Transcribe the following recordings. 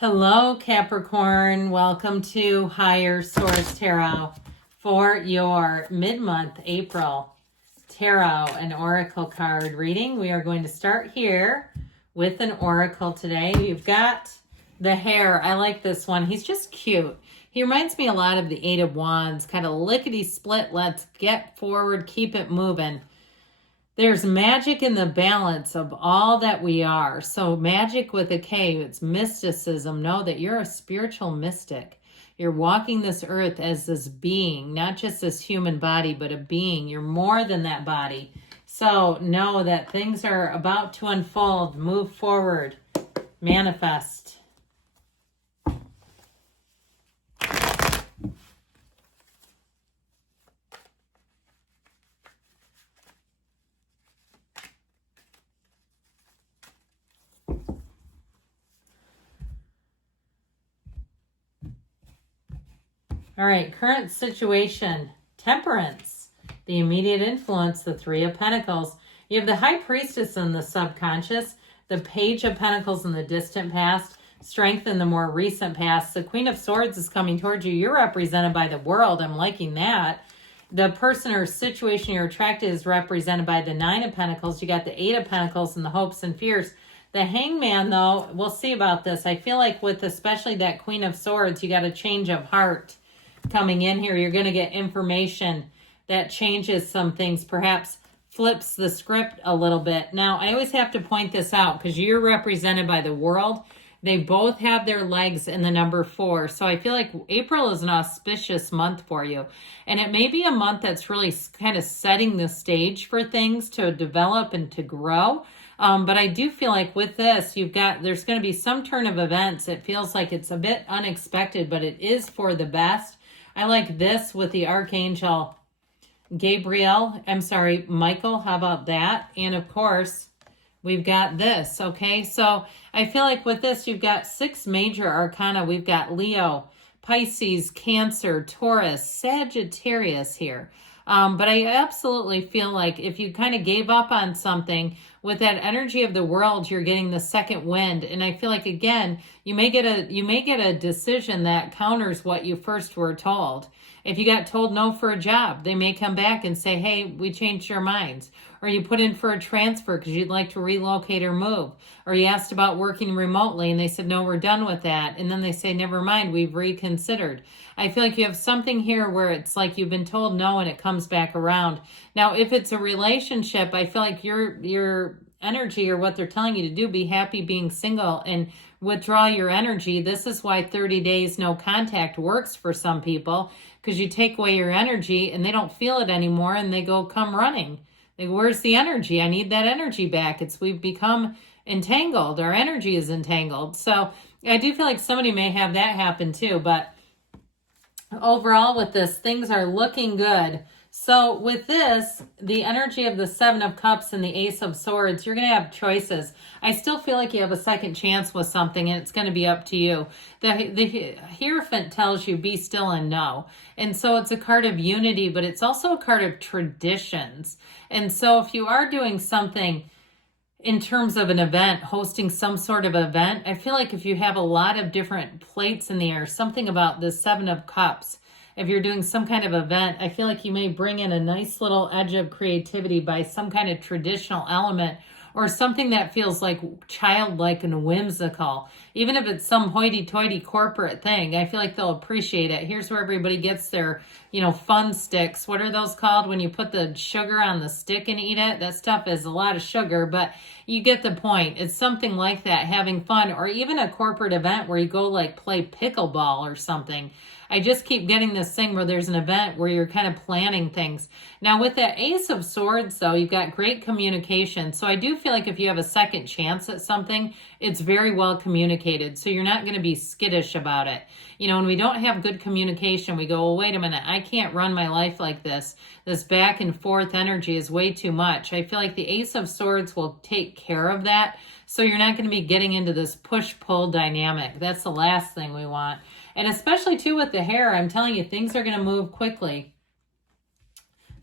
Hello, Capricorn. Welcome to Higher Source Tarot for your mid-month April Tarot and Oracle card reading. We are going to start here with an Oracle today. You've got the Hare. I like this one. He's just cute. He reminds me a lot of the Eight of Wands, kind of lickety-split. Let's get forward, keep it moving. There's magic in the balance of all that we are. So magic with a K, it's mysticism. Know that you're a spiritual mystic. You're walking this earth as this being, not just this human body, but a being. You're more than that body. So know that things are about to unfold. Move forward. Manifest. All right, current situation, Temperance, the immediate influence, the Three of Pentacles. You have the High Priestess in the subconscious, the Page of Pentacles in the distant past, Strength in the more recent past. The Queen of Swords is coming towards you. You're represented by the World. I'm liking that. The person or situation you're attracted is represented by the Nine of Pentacles. You got the Eight of Pentacles and the Hopes and Fears. The Hangman, though, we'll see about this. I feel like with especially that Queen of Swords, you got a change of heart coming in here. You're going to get information that changes some things, perhaps flips the script a little bit. Now, I always have to point this out because you're represented by the World. They both have their legs in the number 4. So I feel like April is an auspicious month for you. And it may be a month that's really kind of setting the stage for things to develop and to grow. But I do feel like with this, there's going to be some turn of events. It feels like it's a bit unexpected, but it is for the best. I like this with the Archangel Michael. How about that? And of course, we've got this, okay? So I feel like with this, you've got 6 major arcana. We've got Leo, Pisces, Cancer, Taurus, Sagittarius here. But I absolutely feel like if you kind of gave up on something, with that energy of the World, you're getting the second wind. And I feel like, again, you may get a decision that counters what you first were told. If you got told no for a job, they may come back and say, hey, we changed our minds. Or you put in for a transfer because you'd like to relocate or move. Or you asked about working remotely and they said, no, we're done with that. And then they say, never mind, we've reconsidered. I feel like you have something here where it's like you've been told no and it comes back around. Now, if it's a relationship, I feel like your energy or what they're telling you to do, be happy being single and withdraw your energy. This is why 30 days no contact works for some people, because you take away your energy and they don't feel it anymore and they go come running. They go, where's the energy? I need that energy back. We've become entangled. Our energy is entangled. So I do feel like somebody may have that happen too, but overall with this, things are looking good. So with this, the energy of the 7 of Cups and the Ace of Swords, you're going to have choices. I still feel like you have a second chance with something, and it's going to be up to you. The Hierophant tells you be still and know. And so it's a card of unity, but it's also a card of traditions. And so if you are doing something in terms of an event, hosting some sort of event, I feel like if you have a lot of different plates in the air, something about the 7 of Cups, if you're doing some kind of event, I feel like you may bring in a nice little edge of creativity by some kind of traditional element or something that feels like childlike and whimsical. Even if it's some hoity-toity corporate thing, I feel like they'll appreciate it. Here's where everybody gets their, fun sticks. What are those called when you put the sugar on the stick and eat it? That stuff is a lot of sugar, but you get the point. It's something like that, having fun, or even a corporate event where you go like play pickleball or something. I just keep getting this thing where there's an event where you're kind of planning things. Now with that Ace of Swords, though, you've got great communication. So I do feel like if you have a second chance at something, it's very well communicated. So you're not going to be skittish about it. When we don't have good communication, we go, well, wait a minute, I can't run my life like this. This back and forth energy is way too much. I feel like the Ace of Swords will take care of that. So you're not going to be getting into this push-pull dynamic. That's the last thing we want. And especially too with the Hare, I'm telling you, things are going to move quickly.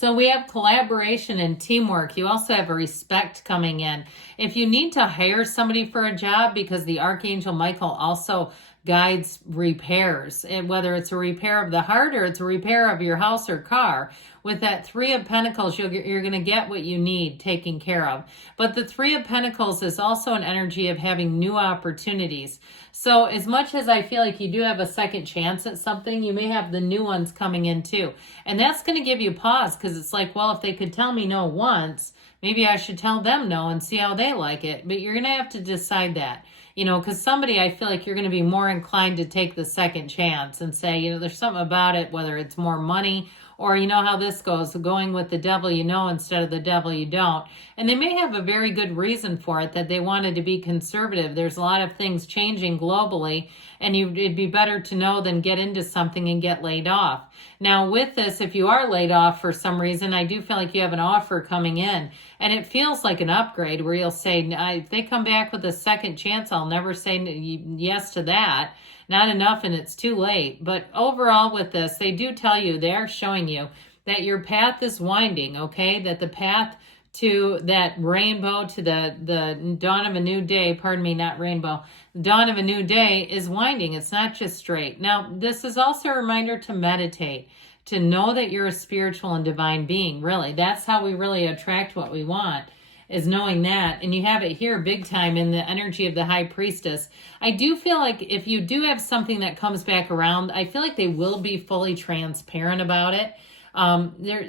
So we have collaboration and teamwork. You also have a respect coming in. If you need to hire somebody for a job, because the Archangel Michael also guides repairs, and whether it's a repair of the heart or it's a repair of your house or car, with that Three of Pentacles, you're going to get what you need taken care of. But the Three of Pentacles is also an energy of having new opportunities. So as much as I feel like you do have a second chance at something, you may have the new ones coming in too. And that's going to give you pause, because it's like, well, if they could tell me no once, maybe I should tell them no and see how they like it. But you're going to have to decide that. Because somebody, I feel like you're going to be more inclined to take the second chance and say, there's something about it, whether it's more money or how this goes, going with the devil instead of the devil you don't. And they may have a very good reason for it, that they wanted to be conservative. There's a lot of things changing globally, and it'd be better to know than get into something and get laid off. Now with this, if you are laid off for some reason, I do feel like you have an offer coming in, and it feels like an upgrade where you'll say, if they come back with a second chance, I'll never say yes to that. Not enough, and it's too late. But overall with this, they do tell you, they are showing you that your path is winding, okay? That the path to that rainbow, to the dawn of a new day, pardon me, not rainbow, dawn of a new day is winding. It's not just straight. Now, this is also a reminder to meditate, to know that you're a spiritual and divine being, really. That's how we really attract what we want, is knowing that. And you have it here big time in the energy of the High Priestess. I do feel like if you do have something that comes back around, I feel like they will be fully transparent about it.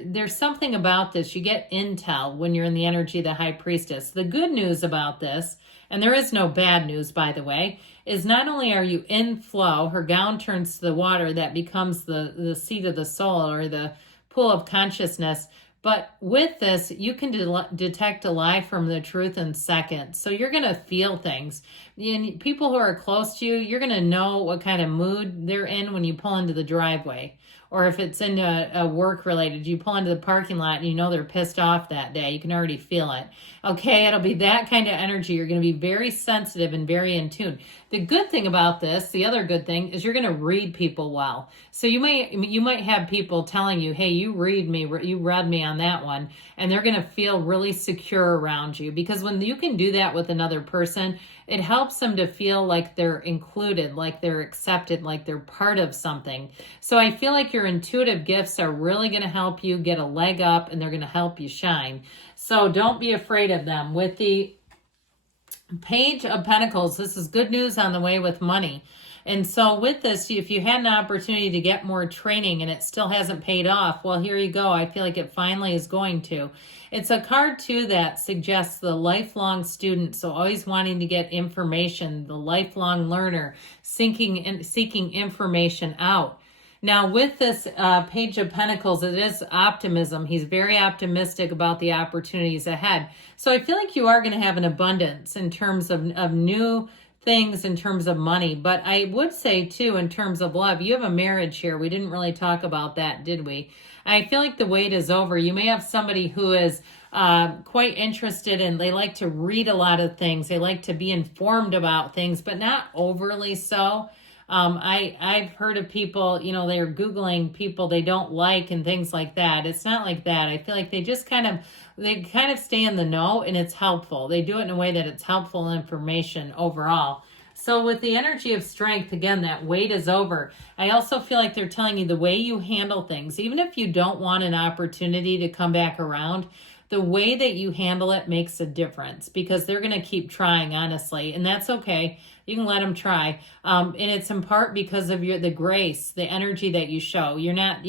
There's something about this. You get intel when you're in the energy of the High Priestess. The good news about this, and there is no bad news, by the way, is not only are you in flow, her gown turns to the water that becomes the seat of the soul, or the pool of consciousness, but with this, you can detect a lie from the truth in seconds. So you're going to feel things. And people who are close to you, you're going to know what kind of mood they're in when you pull into the driveway. Or if it's in a work related, you pull into the parking lot and you know they're pissed off that day. You can already feel it. Okay, it'll be that kind of energy. You're going to be very sensitive and very in tune. The good thing about this, the other good thing, is you're going to read people well. So you might have people telling you, hey, you read me, you read me on that one. And they're going to feel really secure around you. Because when you can do that with another person, it helps them to feel like they're included, like they're accepted, like they're part of something. So I feel like your intuitive gifts are really going to help you get a leg up, and they're going to help you shine. So don't be afraid of them. With the Page of Pentacles, this is good news on the way with money. And so with this, if you had an opportunity to get more training and it still hasn't paid off, well, here you go. I feel like it finally is going to. It's a card, too, that suggests the lifelong student, so always wanting to get information, the lifelong learner, seeking information out. Now, with this Page of Pentacles, it is optimism. He's very optimistic about the opportunities ahead. So I feel like you are going to have an abundance in terms of new things, in terms of money. But I would say, too, in terms of love, you have a marriage here. We didn't really talk about that, did we? I feel like the wait is over. You may have somebody who is quite interested in, they like to read a lot of things. They like to be informed about things, but not overly so. I've heard of people, they're Googling people they don't like and things like that. It's not like that. I feel like they just kind of stay in the know, and it's helpful. They do it in a way that it's helpful information overall. So with the energy of strength, again, that wait is over. I also feel like they're telling you the way you handle things, even if you don't want an opportunity to come back around, the way that you handle it makes a difference, because they're going to keep trying, honestly, and that's okay. You can let them try. And it's in part because of the grace, the energy that you show. You're not,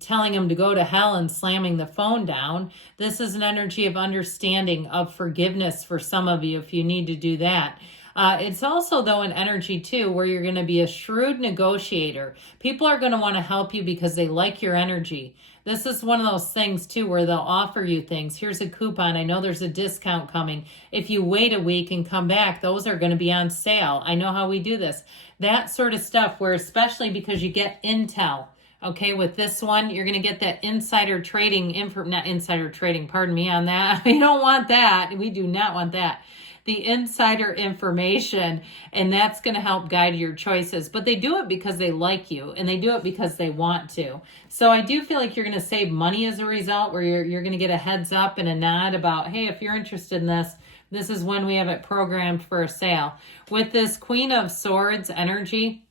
telling them to go to hell and slamming the phone down. This is an energy of understanding, of forgiveness for some of you if you need to do that. It's also, though, an energy, too, where you're going to be a shrewd negotiator. People are going to want to help you because they like your energy. This is one of those things, too, where they'll offer you things. Here's a coupon. I know there's a discount coming. If you wait a week and come back, those are going to be on sale. I know how we do this. That sort of stuff, where especially because you get intel. Okay, with this one, you're going to get that insider trading, not insider trading, pardon me on that. You don't want that. We do not want that. the insider information, and that's going to help guide your choices. But they do it because they like you, and they do it because they want to. So I do feel like you're going to save money as a result, where you're going to get a heads up and a nod about, hey, if you're interested in this, this is when we have it programmed for a sale. With this Queen of Swords energy,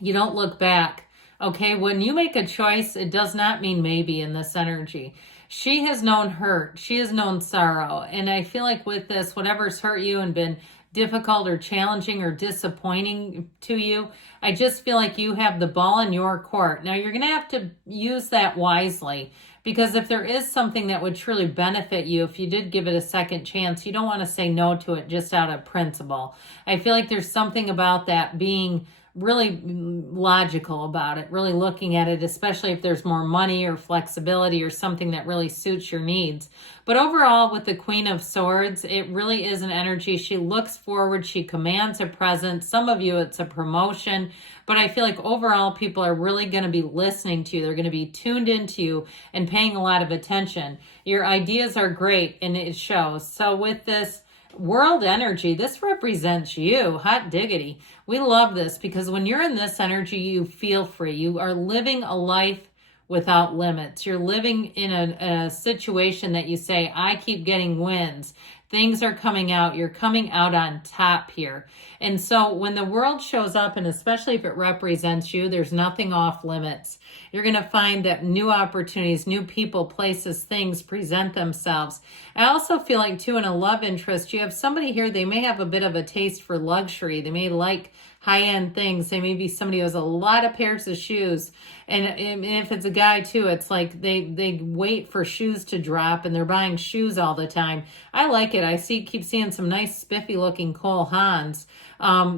you don't look back. Okay, when you make a choice, it does not mean maybe in this energy. She has known hurt. She has known sorrow. And I feel like with this, whatever's hurt you and been difficult or challenging or disappointing to you, I just feel like you have the ball in your court. Now, you're going to have to use that wisely, because if there is something that would truly benefit you, if you did give it a second chance, you don't want to say no to it just out of principle. I feel like there's something about that being really logical about it, really looking at it, especially if there's more money or flexibility or something that really suits your needs. But overall, with the Queen of Swords, it really is an energy. She looks forward. She commands a presence. Some of you, it's a promotion. But I feel like overall, people are really going to be listening to you. They're going to be tuned into you and paying a lot of attention. Your ideas are great, and it shows. So with this World energy, this represents you. Hot diggity. We love this because when you're in this energy, you feel free. You are living a life without limits. You're living in a situation that you say, I keep getting wins. Things are coming out. You're coming out on top here. And so when the world shows up, and especially if it represents you, there's nothing off limits. You're going to find that new opportunities, new people, places, things present themselves. I also feel like, too, in a love interest, you have somebody here, they may have a bit of a taste for luxury. They may like high-end things. They may be somebody who has a lot of pairs of shoes. And if it's a guy too, it's like they wait for shoes to drop and they're buying shoes all the time. I like it. I keep seeing some nice spiffy looking Cole Haans.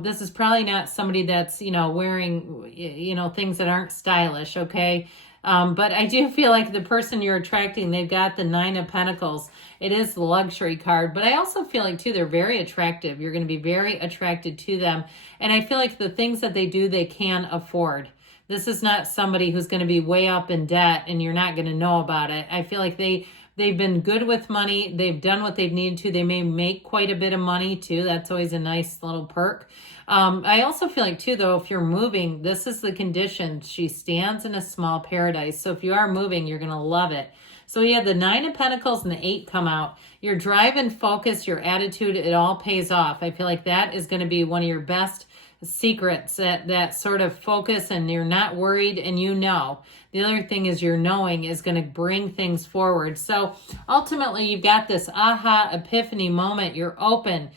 This is probably not somebody that's, wearing, things that aren't stylish. Okay. But I do feel like the person you're attracting, they've got the 9 of Pentacles. It is the luxury card, but I also feel like too, they're very attractive. You're going to be very attracted to them. And I feel like the things that they do, they can afford. This is not somebody who's going to be way up in debt and you're not going to know about it. I feel like they've been good with money. They've done what they've needed to. They may make quite a bit of money too. That's always a nice little perk. I also feel like too, though, if you're moving, this is the condition. She stands in a small paradise. So if you are moving, you're going to love it. So you have the 9 of Pentacles and the 8 come out. Your drive and focus, your attitude, it all pays off. I feel like that is going to be one of your best secrets, that sort of focus, and you're not worried, and the other thing is your knowing is going to bring things forward. So ultimately you've got this aha epiphany moment. You're open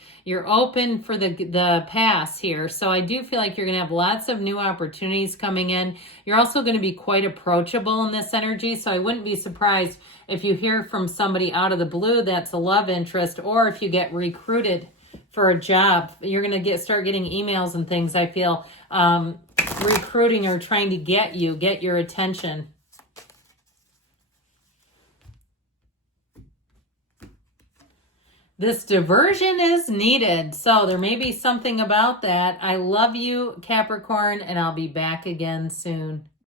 for the pass here. So I do feel like you're going to have lots of new opportunities coming in. You're also going to be quite approachable in this energy. So I wouldn't be surprised if you hear from somebody out of the blue that's a love interest, or if you get recruited for a job. You're going to start getting emails and things, I feel, recruiting or trying to get your attention. This diversion is needed. So there may be something about that. I love you, Capricorn, and I'll be back again soon.